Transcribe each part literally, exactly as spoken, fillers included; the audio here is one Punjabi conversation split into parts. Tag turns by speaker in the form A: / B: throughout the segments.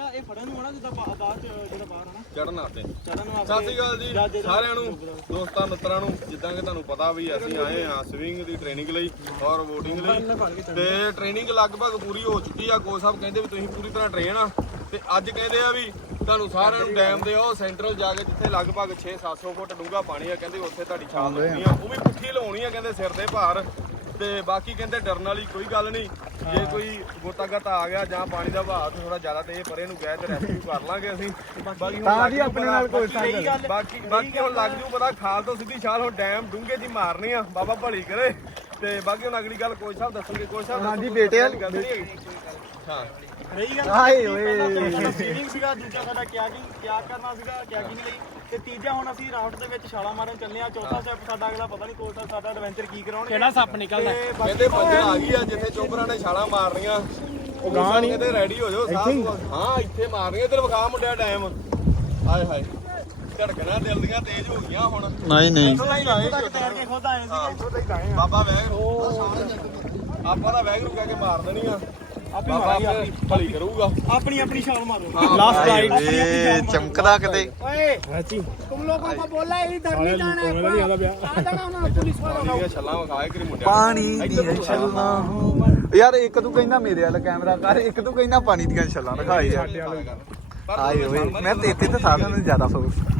A: ਇਹ ਫੜਨ ਨੂੰ ਆਣਾ ਜਿੱਦਾਂ ਬਾਅਦ ਜਿਹੜਾ ਬਾਹਰ ਆਣਾ
B: ਚੜਨ ਆਤੇ
A: ਚੜਨ ਵਾਸਤੇ।
B: ਸਤਿ ਸ਼੍ਰੀ ਅਕਾਲ ਜੀ ਸਾਰਿਆਂ ਨੂੰ, ਦੋਸਤਾਂ ਮਿੱਤਰਾਂ ਨੂੰ। ਜਿੱਦਾਂ ਕਿ ਤੁਹਾਨੂੰ ਪਤਾ ਵੀ ਅਸੀਂ ਆਏ ਆ ਸਵਿੰਗ ਦੀ ਟ੍ਰੇਨਿੰਗ ਲਈ ਔਰ ਵੋਟਿੰਗ ਲਈ, ਤੇ ਟ੍ਰੇਨਿੰਗ ਲਗਭਗ ਪੂਰੀ ਹੋ ਚੁੱਕੀ ਆ। ਕੋਚ ਸਾਹਿਬ ਕਹਿੰਦੇ ਵੀ ਤੁਸੀਂ ਪੂਰੀ ਤਰ੍ਹਾਂ ਟ੍ਰੇਨ ਆ, ਤੇ ਅੱਜ ਕਹਿੰਦੇ ਆ ਵੀ ਤੁਹਾਨੂੰ ਸਾਰਿਆਂ ਨੂੰ ਡੈਮ ਦੇ ਉਹ ਸੈਂਟਰਲ ਜਾ ਕੇ ਜਿੱਥੇ ਲਗਭਗ ਛੇ ਸੱਤ ਸੌ ਫੁੱਟ ਡੂੰਘਾ ਪਾਣੀ ਆ, ਕਹਿੰਦੇ ਉੱਥੇ ਤੁਹਾਡੀ ਛਾਲ ਲਾਉਣੀ ਆ, ਉਹ ਵੀ ਪੁੱਠੀ ਲਾਉਣੀ ਆ ਕਹਿੰਦੇ ਸਿਰ ਦੇ ਭਾਰ। ਤੇ ਬਾਕੀ ਕਹਿੰਦੇ ਡਰਨ ਵਾਲੀ ਕੋਈ ਗੱਲ ਨਹੀਂ, ਜੇ ਕੋਈ ਗੋਤਾ ਗਾਤਾ ਆ ਗਿਆ ਜਾਂ ਪਾਣੀ ਦਾ ਵਹਾਅ ਥੋੜਾ ਜ਼ਿਆਦਾ ਤੇ ਇਹ ਪਰੇ ਨੂੰ ਗਏ ਤੇ ਰੈਸਕਿਊ ਕਰ ਲਾਂਗੇ ਅਸੀਂ। ਬਾਕੀ
C: ਤਾਂ ਜੀ ਆਪਣੇ ਨਾਲ ਕੋਈ ਸੰਗ
B: ਬਾਕੀ ਬਾਕੀ ਹੁਣ ਲੱਗ ਜੂ ਪਤਾ, ਖਾਲ ਤੋਂ ਸਿੱਧੀ ਛਾਲ ਹੁਣ ਡੈਮ ਡੂੰਘੇ ਦੀ ਮਾਰਨੀ ਆ, ਬਾਬਾ ਭਲੀ ਕਰੇ। ਤੇ ਬਾਕੀ ਹੁਣ ਅਗਲੀ ਗੱਲ ਕੋਚ ਸਾਹਿਬ ਦੱਸਣਗੇ। ਕੋਚ ਸਾਹਿਬ
C: ਹਾਂਜੀ ਬੇਟੇ
B: ਗੱਲ ਨਹੀਂ ਹੈਗੀ। ਹਾਂ
A: ਰਹੀ ਗੱਲ
C: ਹਾਏ ਓਏ
A: ਫੀਲਿੰਗ ਸੀਗਾ, ਦੂਜਾ ਸਾਡਾ ਕਿਆ ਕੀ ਕਿਆ ਕਰਨਾ ਸੀਗਾ, ਕਿਆ ਕੀ ਨਹੀਂ ਲਈ, ਤੇ ਤੀਜਾ ਹੁਣ ਅਸੀਂ ਰਾਫਟ ਦੇ ਵਿੱਚ ਛਾਲਾ ਮਾਰਨ ਚੱਲੇ ਆ। ਚੌਥਾ ਸਟੈਪ ਸਾਡਾ ਅਗਲਾ ਪਤਾ ਨਹੀਂ ਕੋਚ ਸਾਹਿਬ ਸਾਡਾ ਐਡਵੈਂਚਰ ਕੀ ਕਰਾਉਣਗੇ, ਕਿਹੜਾ ਸੱਪ ਨਿਕਲਦਾ।
B: ਕਹਿੰਦੇ ਬੱਜਾ ਆ ਗਈ ਆ ਜਿੱਥੇ ਚੋਬਰਾਂ ਨੇ ਛਾਲਾਂ ਮਾਰਨੀਆਂ, ਉਹ ਗਾਂ ਨਹੀਂ ਕਹਿੰਦੇ ਰੈਡੀ ਹੋ ਜਾਓ ਸਾਹਿਬ। ਹਾਂ ਇੱਥੇ ਮਾਰਨੀਆਂ, ਇੱਧਰ ਵਿਖਾ ਮੁੰਡਿਆ ਟਾਈਮ। ਹਾਏ ਹਾਏ ਧੜਕਣਾ ਦਿਲ ਦੀਆਂ ਤੇਜ਼ ਹੋ ਗਈਆਂ ਹੁਣ।
C: ਨਹੀਂ ਨਹੀਂ
A: ਤੱਕ ਤੈਰ ਕੇ ਖੁਦ ਆਏ ਸੀਗੇ।
B: ਬਾਬਾ ਵੈਗਰੂ ਆਪਾਂ ਤਾਂ ਵੈਗਰੂ ਕਹਿ ਕੇ ਮਾਰ ਦੇਣੀ ਆ,
A: ਆਪੀ
B: ਬਾਬਾ
A: ਮਾਰਾਂਗੇ,
B: ਭਲੀ ਕਰੂਗਾ।
A: ਆਪਣੀ ਆਪਣੀ ਛਾਲ ਮਾਰੋ।
C: ਲਾਸਟ ਲਾਈਟ ਚਮਕਦਾ ਕਿਤੇ।
A: ਓਏ तुम लोगों को बोला है इधर नहीं जाना है, आ जाना ना पुलिस वालों
B: ਇਹ ਛੱਲਾਂ ਵਿਖਾਏ ਕਰੀ ਮੁੰਡਿਆ।
C: ਪਾਣੀ ਦੀਆਂ ਛੱਲਾਂ ਯਾਰ, ਇੱਕ ਤੂੰ ਕਹਿੰਦਾ ਮੇਰੇ ਵਾਲਾ ਕੈਮਰਾ ਕਰ, ਇੱਕ ਤੂੰ ਕਹਿੰਦਾ ਪਾਣੀ ਦੀਆਂ ਛੱਲਾਂ ਦਿਖਾਈ ਯਾਰ। ਆਏ ਓਏ ਮੈਂ ਤੇ ਇੱਥੇ ਤੇ ਸਾਰਿਆਂ ਨੂੰ ਜ਼ਿਆਦਾ ਫੋਕਸ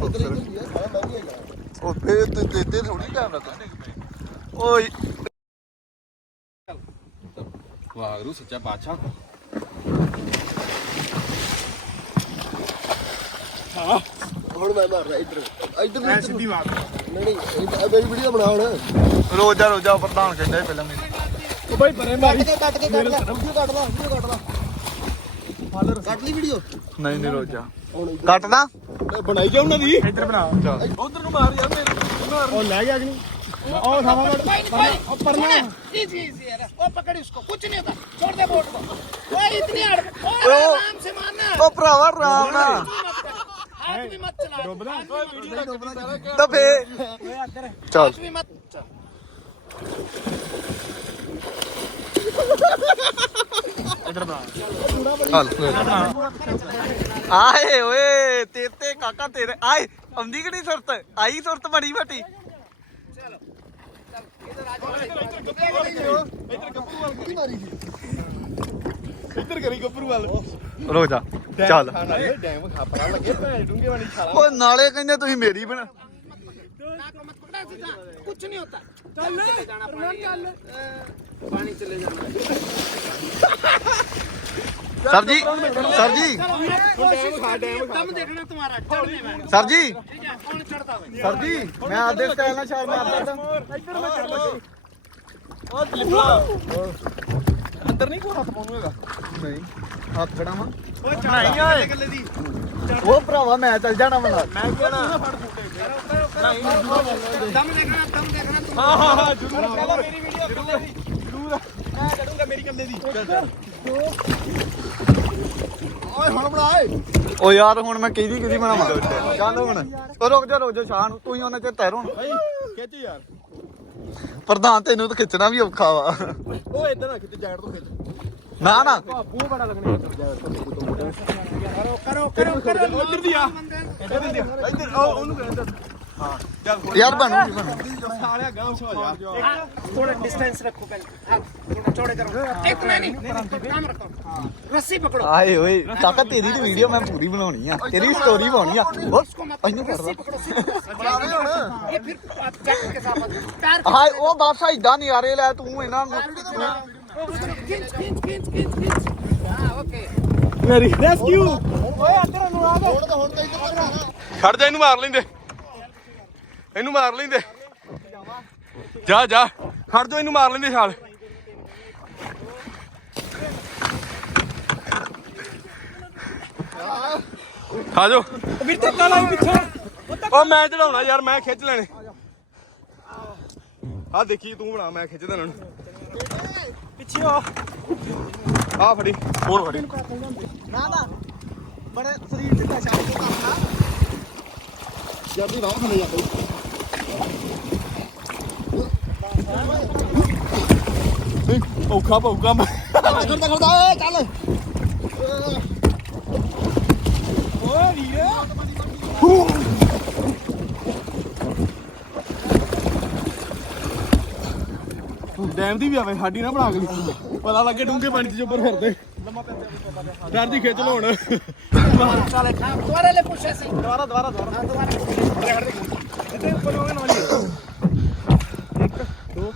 C: ਉੱਥੇ ਤੇ ਤੇ ਥੋੜੀ ਕੈਮਰਾ ਕਰ ਓਏ।
B: ਵਾਹਿਗੁਰੂ ਸੱਚਾ ਪਾਤਸ਼ਾਹ।
D: ਹਾਂ ਹੁਣ ਮੈਂ ਮਾਰਦਾ ਇੱਧਰ ਇੱਧਰ
A: ਐ ਸਿੱਧੀ ਮਾਰ।
D: ਨਹੀਂ ਨਹੀਂ ਮੇਰੀ ਵੀਡੀਓ ਬਣਾ ਹੁਣ।
C: ਰੋਜ਼ਾ ਰੋਜ਼ਾ ਪ੍ਰਧਾਨ ਕਹਿੰਦਾ ਪਹਿਲਾਂ ਮੈਨੂੰ
A: ਉਹ ਬਾਈ ਪਰੇ ਮਾਰੀ।
D: ਕੱਟ ਕੇ ਕੱਟ ਕੇ ਕੱਟ ਲਾ ਵੀਡੀਓ ਕੱਟ ਲਾ ਵੀਡੀਓ ਕੱਟ ਲਾ ਫਾਦਰ ਕੱਟ ਲਈ ਵੀਡੀਓ।
C: ਨਹੀਂ ਨਹੀਂ ਰੋਜ਼ਾ ਕੱਟਦਾ
B: ਬਣਾਈ ਜਾ ਉਹਨਾਂ ਦੀ।
A: ਇੱਧਰ ਬਣਾ।
B: ਉਧਰ ਨੂੰ ਮਾਰ ਯਾਰ ਮੇਰੇ
A: ਉਹ ਲੈ ਗਿਆ ਕਿ ਨਹੀਂ? ਉਹ ਸਾਵਾ ਉਹ ਪਰਨਾ।
E: जी जी जी अरे वो पकड़ उसको, कुछ नहीं होता, छोड़ दे बोट को। ओए इतनी अड़ ओए आराम से मारना,
C: ਉਹ ਭਰਾਵਾ ਆਰਾਮ ਨਾਲ
E: हाथ भी मत चला,
A: ਡੁੱਬਦਾ।
C: ਤਾਂ ਫੇ
A: ਓਏ ਇੱਧਰ
C: ਚੱਲ
E: हाथ भी मत चल।
A: ਇੱਧਰ ਬਣਾ।
C: ਆਏ ਓਏ ਤੇਰੇ ਤੇ ਕਾਕਾ ਤੇਰੇ ਆਏ ਆਉਂਦੀ ਕਿ ਨਹੀਂ ਸੁਰਤ ਆਈ ਸੁਰਤ ਬੜੀ ਵੱਡੀ।
B: ਇੱਧਰ ਕਰੀ ਗੱਭਰੂ ਵੱਲ।
C: ਰੋਜ਼ਾ ਚੱਲ
B: ਡੈਮ ਖਾਪਰਾ ਲੱਗੇ ਭੈਣ ਡੂੰਗੇ ਵਾਲੀ ਛਾਲਾਂ।
C: ਓ ਨਾਲੇ ਕਹਿੰਦੇ ਤੁਸੀਂ ਮੇਰੀ ਬਣਾ।
E: नाक को मत पकड़ा सीधा, कुछ नहीं होता, चल चले जाना पानी चल पानी चले जाना।
C: ਸਰ ਜੀ ਸਰ ਜੀ
E: दम देखना तुम्हारा चढ़ने में।
C: ਸਰ ਜੀ
E: ठीक है कौन चढ़ता है?
C: ਸਰ ਜੀ ਮੈਂ ਆਪਦੇ ਸਟਾਈਲ ਨਾਲ ਛਾਲ ਮਾਰਦਾ ਤਾਂ।
B: ਇੱਧਰ ਮੈਂ ਚੜਦਾ। ਉਹ ਲਿਪਲਾ ਅੰਦਰ ਨਹੀਂ ਕੋਈ ਹੱਥ ਪਾਉਣਗਾ।
C: ਨਹੀਂ ਹੱਥ ਖੜਾਵਾਂ
A: ਓਏ ਚੜਾਈ ਓਏ ਗੱਲੇ ਦੀ।
C: ਉਹ ਭਰਾਵਾ ਮੈਂ ਚੱਲ ਜਾਣਾ ਬਣਾ।
B: ਮੈਂ ਕਹਿਣਾ
E: दम देखना दम देखना तुम।
B: ਹਾਂ ਹਾਂ ਹਾਂ ਜ਼ਰੂਰ ਪਹਿਲਾਂ ਮੇਰੀ ਵੀਡੀਓ ਕੱਲੇ ਦੀ ਜ਼ਰੂਰ
A: ਮੈਂ ਚੜੂੰਗਾ ਮੇਰੀ ਕੱਲੇ ਦੀ।
D: ਓਏ ਹੁਣ ਬਣਾ ਓਏ।
C: ਓ ਯਾਰ ਹੁਣ ਮੈਂ ਕਿਹਦੀ ਕਿਹਦੀ ਬਣਾਵਾਂ ਚੱਲ ਹੁਣ ਓ ਰੁਕ ਜਾ ਰੁਕ ਜਾ ਸ਼ਾਹ ਨੂੰ ਤੂੰ ਹੀ ਉਹਨਾਂ ਚ ਤੈਰੋ ਹੁਣ।
B: ਭਾਈ ਖਿੱਚ ਯਾਰ।
C: ਪ੍ਰਧਾਨ ਤੈਨੂੰ ਤਾਂ ਖਿੱਚਣਾ ਵੀ ਔਖਾ ਵਾ।
B: ਉਹ ਇੱਧਰ ਨਾ ਖਿੱਚ, ਜੈਕਟ ਤੋਂ ਖਿੱਚ।
C: ਨਾ ਨਾ
B: ਬੂਹ ਬੜਾ ਲੱਗਣਾ
E: करो करो करो
B: ਇੱਧਰ ਦੀ ਆ ਇੱਧਰ ਦੀ ਆ ਇੱਧਰ ਉਹ ਉਹਨੂੰ ਕਹਿੰਦਾ। ਹਾਂ ਚੱਲ
C: ਯਾਰ ਬਣੂਗੀ ਬਣੂ
B: ਸਾਲਿਆ ਗਾਂਵ ਸੋ ਜਾ।
E: थोड़ा डिस्टेंस रखो पहले, हाथ थोड़ा चौड़े करो, इतना नहीं काम रखो, रस्सी पकड़ो।
C: ਆਏ ਓਏ ਕਾਕਾ ਤੇਰੀ ਤੇ ਵੀਡੀਓ ਮੈਂ ਪੂਰੀ ਬਣਾਉਣੀ ਆ, ਤੇਰੀ ਸਟੋਰੀ ਪਾਉਣੀ ਆ। ਓ ਇਹਨੂੰ ਕਰ
E: रस्सी पकड़ो, ये फिर जैकेट के साथ पैर
C: ਹਾਏ ਉਹ ਬਸ ਇਦਾਂ ਨਜ਼ਾਰੇ ਲੈ ਤੂੰ ਇਹਨਾਂ ਨੂੰ।
E: खींच खींच खींच खींच खींच। हाँ ओके
B: ਮੇਰੀ ਰੈਸਕਿਊ।
A: ਓਏ ਇੱਧਰ ਨੂੰ ਆ ਗਏ।
D: ਹੁਣ ਤਾਂ ਹੁਣ ਤਾਂ ਇੱਧਰ ਬਣਾ।
B: ਖੜ ਜਾ, ਇਹਨੂੰ ਮਾਰ ਲੈਂਦੇ, ਇਹਨੂੰ ਮਾਰ ਲੈਂਦੇ। ਜਾ ਜਾ ਖੜ ਜਾ, ਇਹਨੂੰ ਮਾਰ ਲੈਂਦੇ ਛਾਲ। ਆ ਜਾਓ
A: ਵੀਰ ਤੇ ਕਾਲਾ ਪਿੱਛੇ।
B: ਉਹ ਮੈਂ ਚੜਾਉਣਾ ਯਾਰ, ਮੈਂ ਖਿੱਚ ਲੈਣੇ। ਆ ਦੇਖੀ ਤੂੰ ਬਣਾ, ਮੈਂ ਖਿੱਚਦਾ ਇਹਨਾਂ ਨੂੰ।
A: ਪਿੱਛੇ ਆ।
B: ਆ ਫੜੀ ਹੋਰ ਫੜੀ।
C: ਨਾ ਨਾ ਬੜੇ ਸਰੀਰ ਤੇ ਸ਼ਾਮ ਤੋਂ ਕਰਨਾ
D: ਜਲਦੀ ਰਾਹ ਖਲੇ ਜਾ ਬਈ।
B: ਔਖਾ ਪਊਗਾ।
D: ਕਰਦਾ ਕਰਦਾ ਓਏ ਚੱਲ।
B: ਡੈਮ ਦੀ ਵੀ ਆਵੇ ਸਾਡੀ ਨਾ ਬਣਾ ਕੇ ਲਈ ਪਤਾ ਲੱਗੇ ਡੂੰਘੇ ਪਾਣੀ 'ਚ ਜੋਬਰ ਫਿਰਦੇ ਡਰ ਦੀ ਖਿੱਚ ਲਾਉਣ
E: चले खा दोबारा ले पुश ऐसे
A: ਦੁਬਾਰਾ ਦੁਬਾਰਾ ਦੁਬਾਰਾ
E: हाँ, दोबारा
A: ਇੱਥੇ ਉੱਪਰ ਹੋਵੇ ਨਾ ਵਾਲੀ ਇੱਕ ਦੋ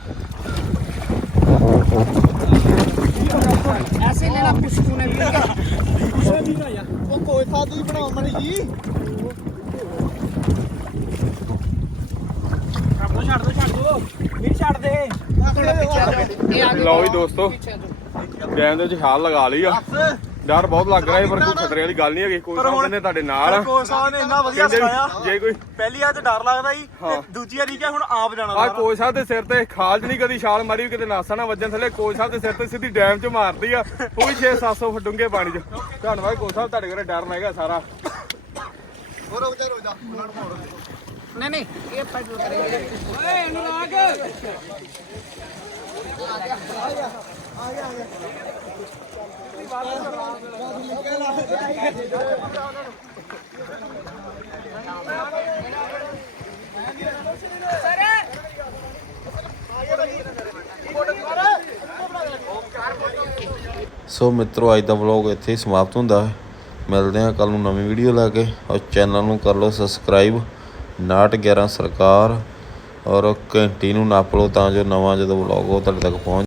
E: ऐसे ही लेना पुश तूने भी
A: ਕੁਛ ਵੀ ਨਾ ਯਾਰ
D: ਉਹ ਕੋਈ ਸਾਧੂ ਹੀ ਬਣਾਉਣ ਮਣੀ ਜੀ
A: ਛੱਡ ਦੋ ਛੱਡ ਦੋ ਛੱਡ ਦੋ ਵੀਰ ਛੱਡ ਦੇ
E: थोड़ा पीछे आ जाओ ये आगे
B: ਲਓ ਵੀ ਦੋਸਤੋ
E: पीछे आ जाओ
B: ਡੈਮ ਦੇ ਵਿੱਚ ਛਾਲ ਲਗਾ ਲਈ ਆ ਡਰ ਬਹੁਤ ਲੱਗ ਰਿਹਾ ਹੈ ਪਰ ਕੋਈ ਖਤਰੇ ਵਾਲੀ ਗੱਲ ਨਹੀਂ ਹੈਗੀ ਕੋਈ ਸਾਹਿਬ ਕਹਿੰਦੇ ਤੁਹਾਡੇ ਨਾਲ ਆ
A: ਕੋਚ ਸਾਹਿਬ ਨੇ ਇੰਨਾ ਵਧੀਆ
B: ਕਹਿੰਦੇ ਵੀ
A: ਸਿਖਾਇਆ
B: ਜੇ ਕੋਈ
A: ਪਹਿਲੀ ਆ ਤੇ ਡਰ ਲੱਗਦਾ ਸੀ ਤੇ
B: ਹਾਂ।
A: ਦੂਜੀ ਵਾਰੀ ਕਿਹਾ ਹੁਣ ਆਪ ਜਾਣਾ
B: ਆ
A: ਸਾਰਾ।
B: ਕੋਚ ਸਾਹਿਬ ਦੇ ਸਿਰ ਤੇ ਖਾਲਜ ਨਹੀਂ ਕਦੀ ਛਾਲ ਮਾਰੀ ਵੀ ਕਿਤੇ ਨਾਸਾ ਨਾ ਵੱਜਣ ਥੱਲੇ ਕੋਚ ਸਾਹਿਬ ਦੇ ਸਿਰ ਤੇ ਸਿੱਧੀ ਡੈਮ 'ਚ ਮਾਰਦੀ ਆ ਉਹ ਵੀ ਛੇ ਸੱਤ ਸੌ ਫੁੱਟ ਡੂੰਘੇ ਪਾਣੀ 'ਚ ਧੰਨਵਾਦ ਕੋਚ ਸਾਹਿਬ ਤੁਹਾਡੇ ਘਰੇ ਡਰ ਹੈਗਾ ਸਾਰਾ
D: ਹੋਰ ਰੁਕ ਜਾ ਰੁਕ ਜਾ
E: नहीं नहीं ये पैडल करेंगे ओए अनुराग
F: ਸੋ ਮਿੱਤਰੋ ਅੱਜ ਦਾ ਵਲੌਗ ਇੱਥੇ ਹੀ ਸਮਾਪਤ ਹੁੰਦਾ ਹੈ। ਮਿਲਦੇ ਹਾਂ ਕੱਲ ਨੂੰ ਨਵੀਂ ਵੀਡੀਓ ਲੈ ਕੇ ਔਰ ਚੈਨਲ ਨੂੰ ਕਰ ਲਓ ਸਬਸਕ੍ਰਾਈਬ ਨਾਟ ਗਿਆਰਾਂ ਸਰਕਾਰ ਔਰ ਘੰਟੀ ਨੂੰ ਨੱਪ ਲਓ ਤਾਂ ਜੋ ਨਵਾਂ ਜਦੋਂ ਵਲੌਗ ਉਹ ਤੁਹਾਡੇ ਤੱਕ ਪਹੁੰਚ